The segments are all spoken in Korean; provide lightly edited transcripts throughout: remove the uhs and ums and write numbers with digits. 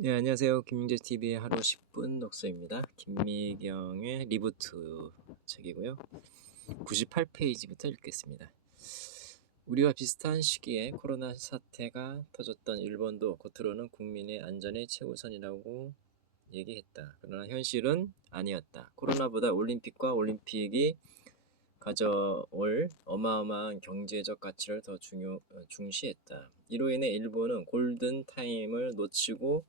네, 안녕하세요. 김민재TV의 하루 10분 독서입니다. 김미경의 리부트 책이고요. 98페이지부터 읽겠습니다. 우리와 비슷한 시기에 코로나 사태가 터졌던 일본도 겉으로는 국민의 안전이 최우선이라고 얘기했다. 그러나 현실은 아니었다. 코로나보다 올림픽이 가져올 어마어마한 경제적 가치를 더 중시했다. 이로 인해 일본은 골든타임을 놓치고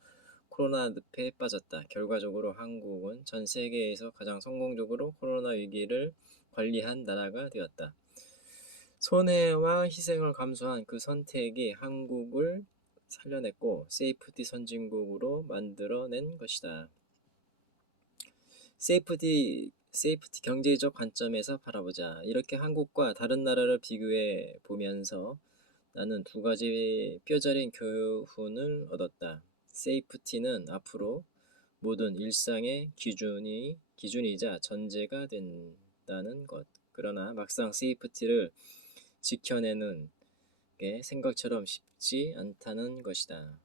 코로나 늪에 빠졌다. 결과적으로 한국은 전 세계에서 가장 성공적으로 코로나 위기를 관리한 나라가 되었다. 손해와 희생을 감수한 그 선택이 한국을 살려냈고 세이프티 선진국으로 만들어낸 것이다. 세이프티 경제적 관점에서 바라보자. 이렇게 한국과 다른 나라를 비교해 보면서 나는 두 가지 뼈저린 교훈을 얻었다. 세이프티는 앞으로 모든 일상의 기준이자 전제가 된다는 것. 그러나 막상 세이프티를 지켜내는 게 생각처럼 쉽지 않다는 것이다.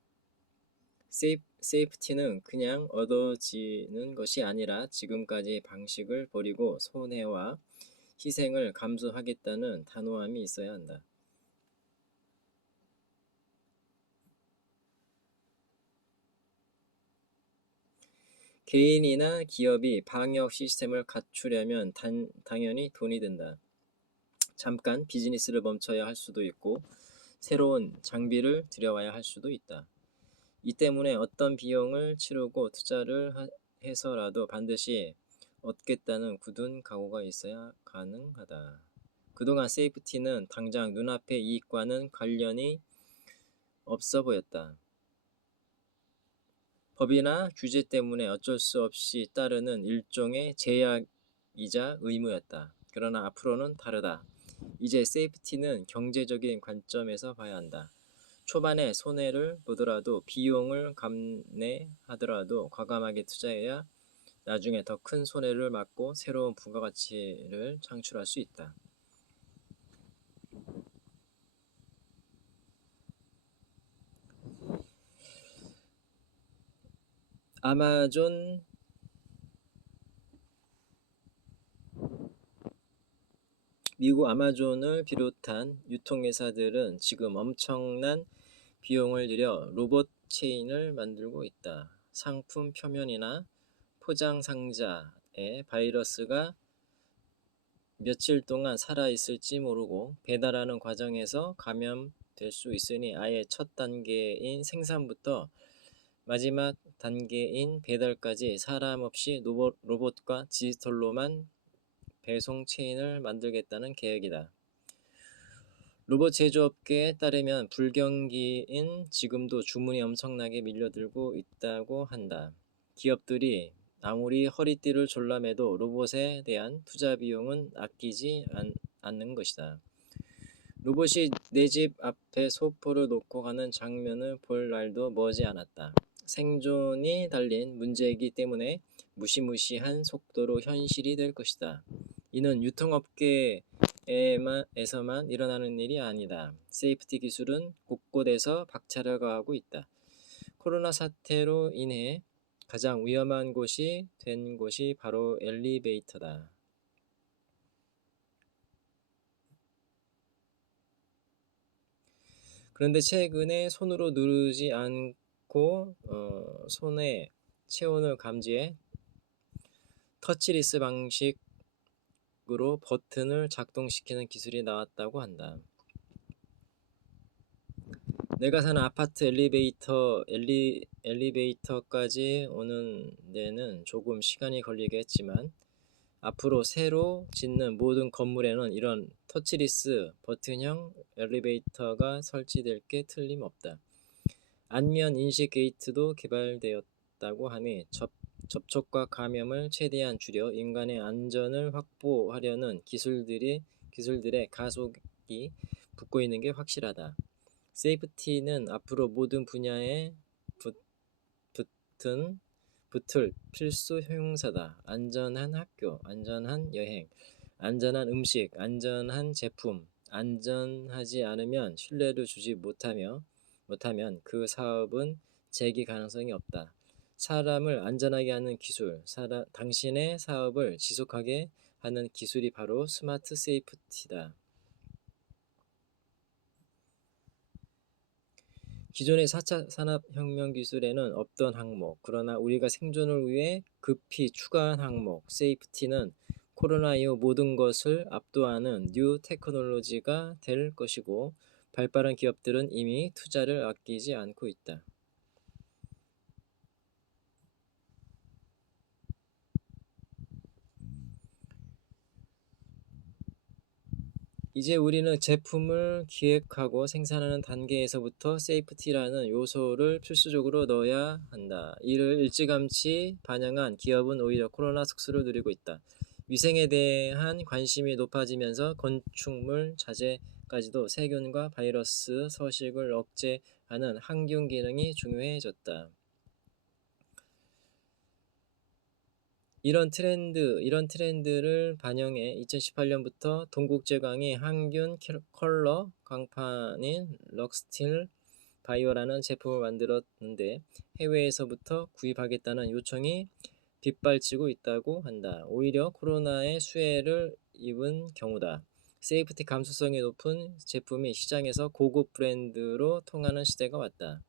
세이프티는 그냥 얻어지는 것이 아니라 지금까지 방식을 버리고 손해와 희생을 감수하겠다는 단호함이 있어야 한다. 개인이나 기업이 방역 시스템을 갖추려면 당연히 돈이 든다. 잠깐 비즈니스를 멈춰야 할 수도 있고 새로운 장비를 들여와야 할 수도 있다. 이 때문에 어떤 비용을 치르고 투자를 해서라도 반드시 얻겠다는 굳은 각오가 있어야 가능하다. 그동안 세이프티는 당장 눈앞의 이익과는 관련이 없어 보였다. 법이나 규제 때문에 어쩔 수 없이 따르는 일종의 제약이자 의무였다. 그러나 앞으로는 다르다. 이제 세이프티는 경제적인 관점에서 봐야 한다. 초반에 손해를 보더라도 비용을 감내하더라도 과감하게 투자해야 나중에 더 큰 손해를 막고 새로운 부가가치를 창출할 수 있다. 미국 아마존을 비롯한 유통회사들은 지금 엄청난 비용을 들여 로봇 체인을 만들고 있다. 상품 표면이나 포장 상자에 바이러스가 며칠 동안 살아있을지 모르고 배달하는 과정에서 감염될 수 있으니 아예 첫 단계인 생산부터 마지막 단계인 배달까지 사람 없이 로봇과 디지털로만 배송 체인을 만들겠다는 계획이다. 로봇 제조업계에 따르면 불경기인 지금도 주문이 엄청나게 밀려들고 있다고 한다. 기업들이 아무리 허리띠를 졸라매도 로봇에 대한 투자 비용은 아끼지 않는 것이다. 로봇이 내 집 앞에 소포를 놓고 가는 장면을 볼 날도 머지 않았다. 생존이 달린 문제이기 때문에 무시무시한 속도로 현실이 될 것이다. 이는 유통업계에서만 일어나는 일이 아니다. 세이프티 기술은 곳곳에서 박차를 가하고 있다. 코로나 사태로 인해 가장 위험한 곳이 된 곳이 바로 엘리베이터다. 그런데 최근에 손으로 누르지 않고 손에 체온을 감지해 터치리스 방식으로 버튼을 작동시키는 기술이 나왔다고 한다. 내가 사는 아파트 엘리베이터까지 오는 데는 조금 시간이 걸리겠지만 앞으로 새로 짓는 모든 건물에는 이런 터치리스 버튼형 엘리베이터가 설치될 게 틀림없다. 안면 인식 게이트도 개발되었다고 하니 접촉과 감염을 최대한 줄여 인간의 안전을 확보하려는 기술들의 가속이 붙고 있는 게 확실하다. 세이프티는 앞으로 모든 분야에 붙을 필수 형용사다. 안전한 학교, 안전한 여행, 안전한 음식, 안전한 제품. 안전하지 않으면 신뢰를 주지 못하면 그 사업은 재기 가능성이 없다. 사람을 안전하게 하는 기술, 당신의 사업을 지속하게 하는 기술이 바로 스마트 세이프티다. 기존의 4차 산업혁명 기술에는 없던 항목, 그러나 우리가 생존을 위해 급히 추가한 항목, 세이프티는 코로나 이후 모든 것을 압도하는 뉴 테크놀로지가 될 것이고, 발빠른 기업들은 이미 투자를 아끼지 않고 있다. 이제 우리는 제품을 기획하고 생산하는 단계에서부터 세이프티라는 요소를 필수적으로 넣어야 한다. 이를 일찌감치 반영한 기업은 오히려 코로나 특수를 누리고 있다. 위생에 대한 관심이 높아지면서 건축물 자재까지도 세균과 바이러스 서식을 억제하는 항균 기능이 중요해졌다. 이런 트렌드를 반영해 2018년부터 동국제광이 항균 컬러 강판인 럭스틸 바이오라는 제품을 만들었는데, 해외에서부터 구입하겠다는 요청이 빗발치고 있다고 한다. 오히려 코로나의 수혜를 입은 경우다. 세이프티 감수성이 높은 제품이 시장에서 고급 브랜드로 통하는 시대가 왔다.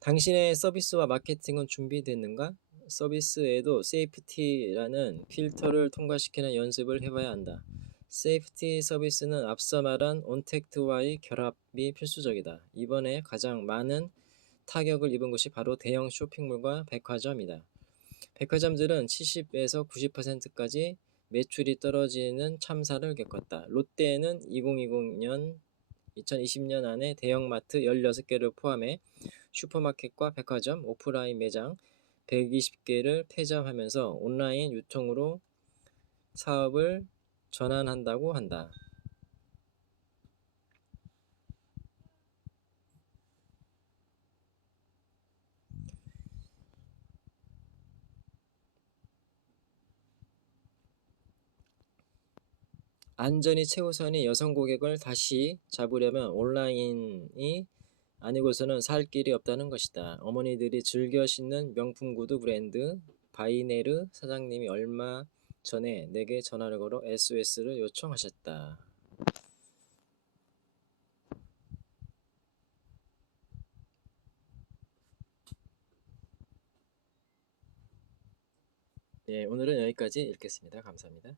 당신의 서비스와 마케팅은 준비됐는가? 서비스에도 세이프티라는 필터를 통과시키는 연습을 해봐야 한다. 세이프티 서비스는 앞서 말한 온택트와의 결합이 필수적이다. 이번에 가장 많은 타격을 입은 곳이 바로 대형 쇼핑몰과 백화점이다. 백화점들은 70에서 90%까지 매출이 떨어지는 참사를 겪었다. 롯데는 2020년 안에 대형마트 16개를 포함해 슈퍼마켓과 백화점, 오프라인 매장 120개를 폐점하면서 온라인 유통으로 사업을 전환한다고 한다. 안전이 최우선이 여성 고객을 다시 잡으려면 온라인이 아니고서는 살 길이 없다는 것이다. 어머니들이 즐겨 신는 명품 구두 브랜드 바이네르 사장님이 얼마 전에 내게 전화를 걸어 SOS를 요청하셨다. 네, 오늘은 여기까지 읽겠습니다. 감사합니다.